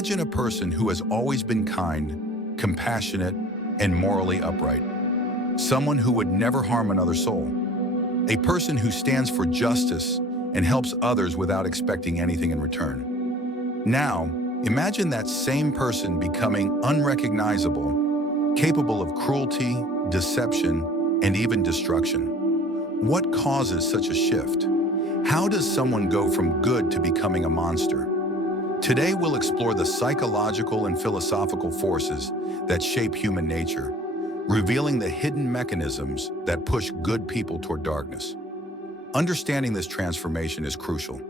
Imagine a person who has always been kind, compassionate, and morally upright. Someone who would never harm another soul. A person who stands for justice and helps others without expecting anything in return. Now, imagine that same person becoming unrecognizable, capable of cruelty, deception, and even destruction. What causes such a shift? How does someone go from good to becoming a monster? Today we'll explore the psychological and philosophical forces that shape human nature, revealing the hidden mechanisms that push good people toward darkness. Understanding this transformation is crucial.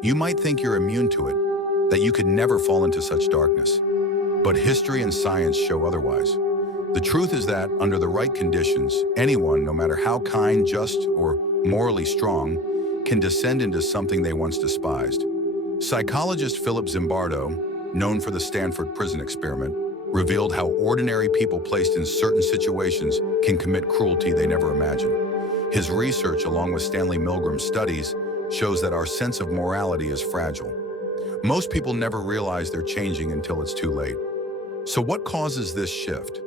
You might think you're immune to it, that you could never fall into such darkness. But history and science show otherwise. The truth is that, under the right conditions, anyone, no matter how kind, just, or morally strong, can descend into something they once despised. Psychologist Philip Zimbardo, known for the Stanford Prison Experiment, revealed how ordinary people placed in certain situations can commit cruelty they never imagined. His research, along with Stanley Milgram's studies, shows that our sense of morality is fragile. Most people never realize they're changing until it's too late. So what causes this shift?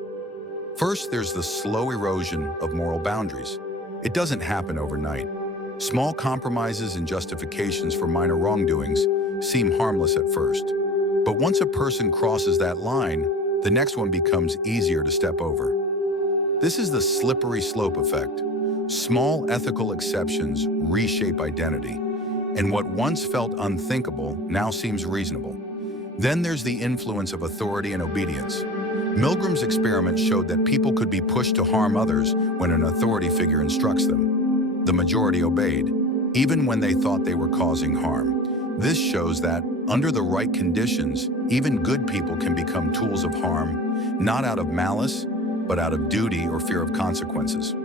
First, there's the slow erosion of moral boundaries. It doesn't happen overnight. Small compromises and justifications for minor wrongdoings seem harmless at first. But once a person crosses that line, the next one becomes easier to step over. This is the slippery slope effect. Small ethical exceptions reshape identity, and what once felt unthinkable now seems reasonable. Then there's the influence of authority and obedience. Milgram's experiment showed that people could be pushed to harm others when an authority figure instructs them. The majority obeyed, even when they thought they were causing harm. This shows that, under the right conditions, even good people can become tools of harm, not out of malice, but out of duty or fear of consequences.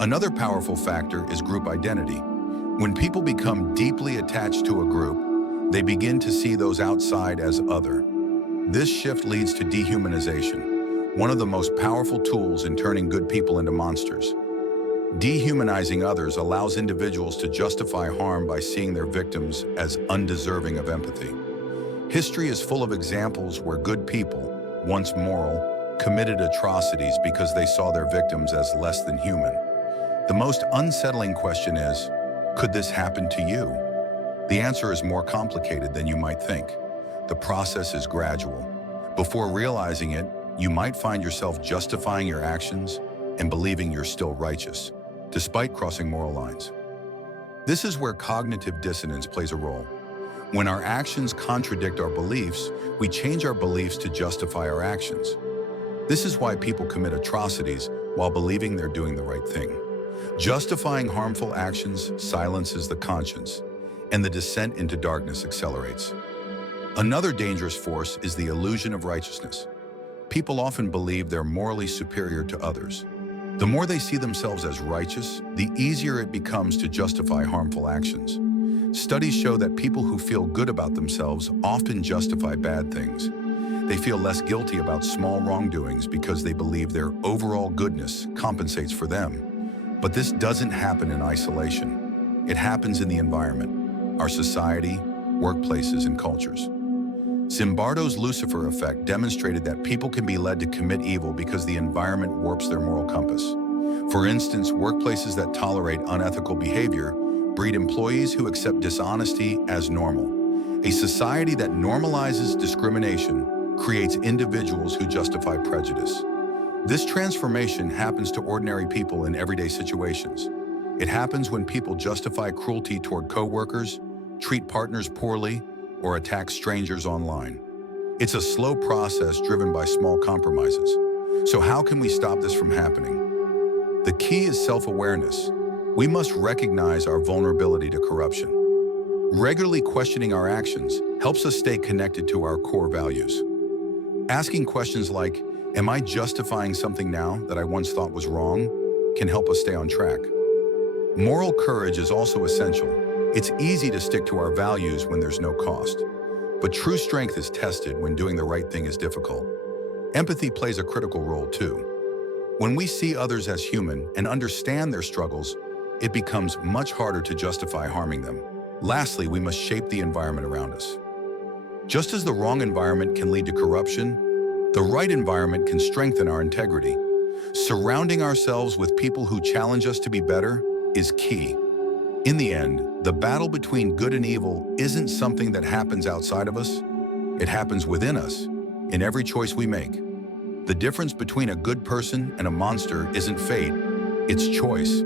Another powerful factor is group identity. When people become deeply attached to a group, they begin to see those outside as other. This shift leads to dehumanization, one of the most powerful tools in turning good people into monsters. Dehumanizing others allows individuals to justify harm by seeing their victims as undeserving of empathy. History is full of examples where good people, once moral, committed atrocities because they saw their victims as less than human. The most unsettling question is, could this happen to you? The answer is more complicated than you might think. The process is gradual. Before realizing it, you might find yourself justifying your actions and believing you're still righteous, despite crossing moral lines. This is where cognitive dissonance plays a role. When our actions contradict our beliefs, we change our beliefs to justify our actions. This is why people commit atrocities while believing they're doing the right thing. Justifying harmful actions silences the conscience, and the descent into darkness accelerates. Another dangerous force is the illusion of righteousness. People often believe they're morally superior to others. The more they see themselves as righteous, the easier it becomes to justify harmful actions. Studies show that people who feel good about themselves often justify bad things. They feel less guilty about small wrongdoings because they believe their overall goodness compensates for them. But this doesn't happen in isolation. It happens in the environment, our society, workplaces, and cultures. Zimbardo's Lucifer Effect demonstrated that people can be led to commit evil because the environment warps their moral compass. For instance, workplaces that tolerate unethical behavior breed employees who accept dishonesty as normal. A society that normalizes discrimination creates individuals who justify prejudice. This transformation happens to ordinary people in everyday situations. It happens when people justify cruelty toward coworkers, treat partners poorly, or attack strangers online. It's a slow process driven by small compromises. So how can we stop this from happening? The key is self-awareness. We must recognize our vulnerability to corruption. Regularly questioning our actions helps us stay connected to our core values. Asking questions like, am I justifying something now that I once thought was wrong, can help us stay on track. Moral courage is also essential. It's easy to stick to our values when there's no cost. But true strength is tested when doing the right thing is difficult. Empathy plays a critical role too. When we see others as human and understand their struggles, it becomes much harder to justify harming them. Lastly, we must shape the environment around us. Just as the wrong environment can lead to corruption, the right environment can strengthen our integrity. Surrounding ourselves with people who challenge us to be better is key. In the end, the battle between good and evil isn't something that happens outside of us. It happens within us, in every choice we make. The difference between a good person and a monster isn't fate, it's choice.